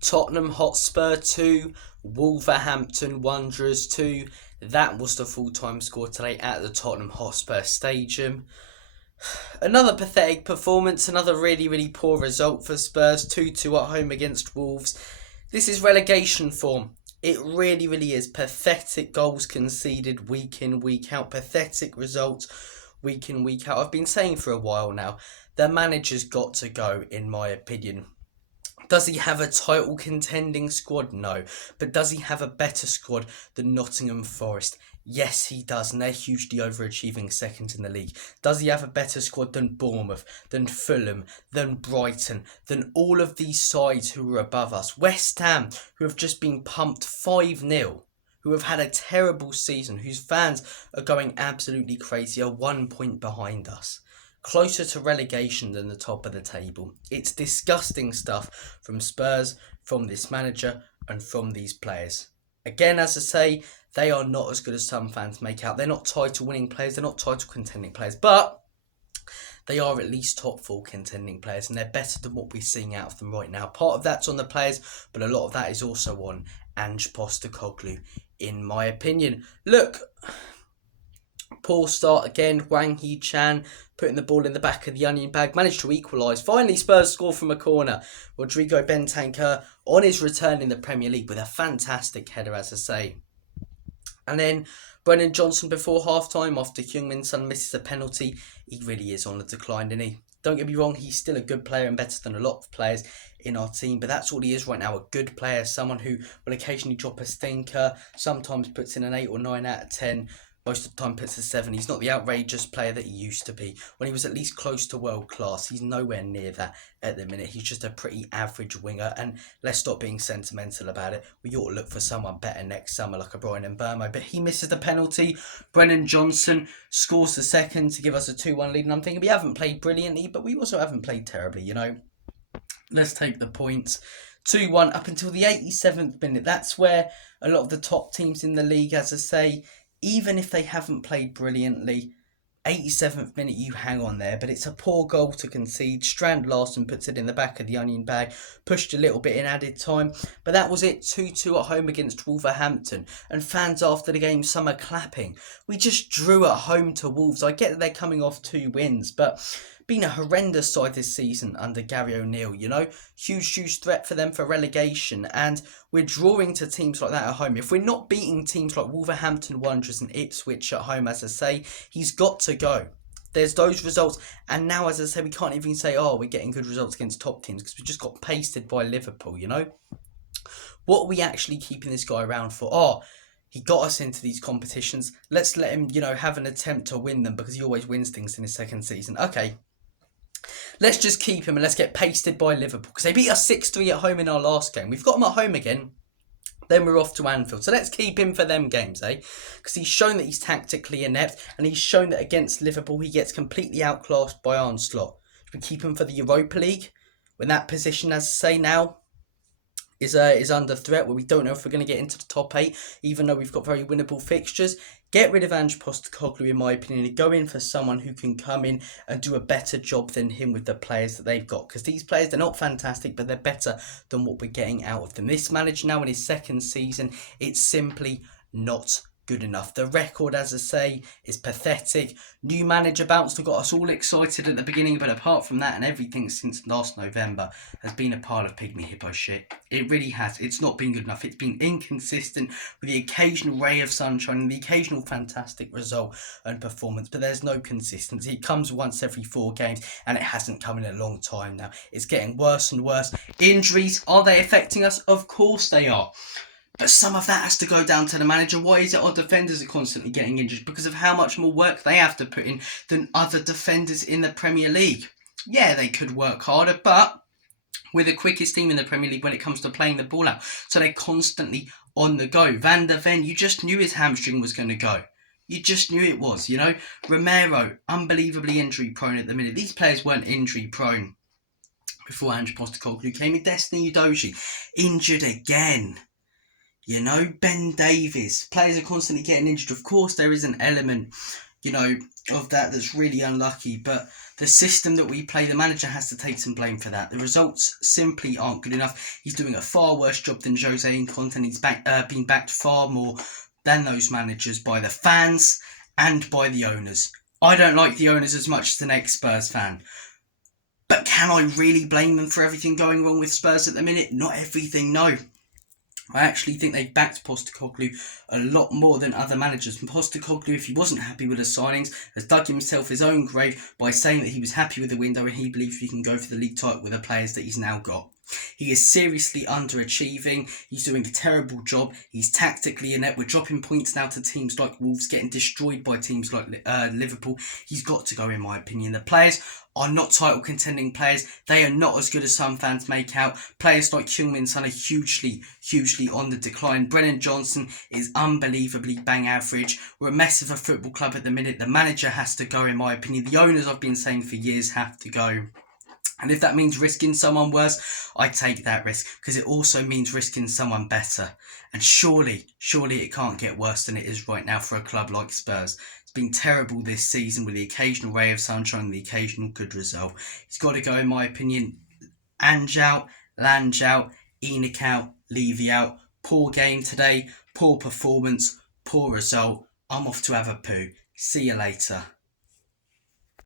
Tottenham Hotspur 2, Wolverhampton Wanderers 2. That was the full-time score today at the Tottenham Hotspur Stadium. Another pathetic performance, another really poor result for Spurs, 2-2 at home against Wolves. This is relegation form. It really is. Pathetic goals conceded week in, week out. Pathetic results week in, week out. I've been saying for a while now, the manager's got to go, in my opinion. Does he have a title contending squad? No. But does he have a better squad than Nottingham Forest? Yes, he does, and they're hugely overachieving second in the league. Does he have a better squad than Bournemouth, than Fulham, than Brighton, than all of these sides who are above us? West Ham, who have just been pumped 5-0, who have had a terrible season, whose fans are going absolutely crazy, are 1 point behind us. Closer to relegation than the top of the table. It's disgusting stuff from Spurs, from this manager, and from these players. Again, as I say, they are not as good as some fans make out. They're not title-winning players, they're not title-contending players, but they are at least top 4 contending players, and they're better than what we're seeing out of them right now. Part of that's on the players, but a lot of that is also on Ange Postecoglou, in my opinion. Look, poor start again. Wang Hee-chan putting the ball in the back of the onion bag, managed to equalise. Finally, Spurs score from a corner. Rodrigo Bentancur on his return in the Premier League with a fantastic header, as I say. And then Brennan Johnson before half-time, after Heung-min Son misses a penalty. He really is on the decline, isn't he? Don't get me wrong, he's still a good player and better than a lot of players in our team, but that's all he is right now, a good player, someone who will occasionally drop a stinker, sometimes puts in an 8 or 9 out of 10, most of the time puts a 7. He's not the outrageous player that he used to be when he was at least close to world class. He's nowhere near that at the minute. He's just a pretty average winger, and let's stop being sentimental about it. We ought to look for someone better next summer, like a Brian Mbeumo, but he misses the penalty. Brennan Johnson scores the second to give us a 2-1 lead, and I'm thinking we haven't played brilliantly, but we also haven't played terribly, you know. Let's take the points. 2-1 up until the 87th minute. That's where a lot of the top teams in the league, as I say, even if they haven't played brilliantly, 87th minute you hang on there, but it's a poor goal to concede. Strand Larsen puts it in the back of the onion bag, pushed a little bit in added time, but that was it. 2-2 at home against Wolverhampton, and fans after the game, some are clapping. We just drew at home to Wolves. I get that they're coming off 2 wins, but been a horrendous side this season under Gary O'Neill, you know. Huge threat for them for relegation, and we're drawing to teams like that at home. If we're not beating teams like Wolverhampton Wanderers and Ipswich at home, as I say, he's got to go. There's those results, and now, as I say, we can't even say, oh, we're getting good results against top teams, because we just got pasted by Liverpool, you know. What are we actually keeping this guy around for? Oh, he got us into these competitions. Let's let him, you know, have an attempt to win them, because he always wins things in his second season. Okay. Let's just keep him and let's get pasted by Liverpool, because they beat us 6-3 at home in our last game. We've got him at home again. Then we're off to Anfield. So let's keep him for them games, eh? Because he's shown that he's tactically inept, and he's shown that against Liverpool he gets completely outclassed by Arne Slot. Should we keep him for the Europa League, when that position, as I say now, is under threat, where we don't know if we're going to get into the top 8, even though we've got very winnable fixtures? Get rid of Ange Postecoglou, in my opinion, and go in for someone who can come in and do a better job than him with the players that they've got. Because these players, they're not fantastic, but they're better than what we're getting out of them. This manager now in his second season, it's simply not good enough. The record, as I say, is pathetic. New manager bounce that got us all excited at the beginning, but apart from that and everything since last November has been a pile of pygmy hippo shit. It really has. It's not been good enough. It's been inconsistent with the occasional ray of sunshine and the occasional fantastic result and performance, but there's no consistency. It comes once every 4 games, and it hasn't come in a long time now. It's getting worse and worse. Injuries, are they affecting us? Of course they are. But some of that has to go down to the manager. Why is it our defenders are constantly getting injured? Because of how much more work they have to put in than other defenders in the Premier League. Yeah, they could work harder, but we're the quickest team in the Premier League when it comes to playing the ball out. So they're constantly on the go. Van der Ven, you just knew his hamstring was going to go. You just knew it was, you know. Romero, unbelievably injury prone at the minute. These players weren't injury prone before Ange Postecoglou came in. Destiny Udogie, injured again. You know, Ben Davies. Players are constantly getting injured. Of course, there is an element, you know, of that's really unlucky. But the system that we play, the manager has to take some blame for that. The results simply aren't good enough. He's doing a far worse job than Jose and Conte, and he's been backed far more than those managers by the fans and by the owners. I don't like the owners as much as an ex-Spurs fan. But can I really blame them for everything going wrong with Spurs at the minute? Not everything, no. I actually think they backed Postecoglou a lot more than other managers. And Postecoglou, if he wasn't happy with the signings, has dug himself his own grave by saying that he was happy with the window and he believes he can go for the league title with the players that he's now got. He is seriously underachieving. He's doing a terrible job. He's tactically inept. We're dropping points now to teams like Wolves, getting destroyed by teams like Liverpool. He's got to go, in my opinion. The players are not title contending players. They are not as good as some fans make out. Players like Heung-min Son are hugely on the decline. Brennan Johnson is unbelievably bang average. We're a mess of a football club at the minute. The manager has to go, in my opinion. The owners, I've been saying for years, have to go. And if that means risking someone worse, I take that risk, because it also means risking someone better. And surely it can't get worse than it is right now for a club like Spurs. It's been terrible this season, with the occasional ray of sunshine and the occasional good result. He's got to go, in my opinion. Ange out, Lange out, Enoch out, Levy out. Poor game today, poor performance, poor result. I'm off to have a poo. See you later.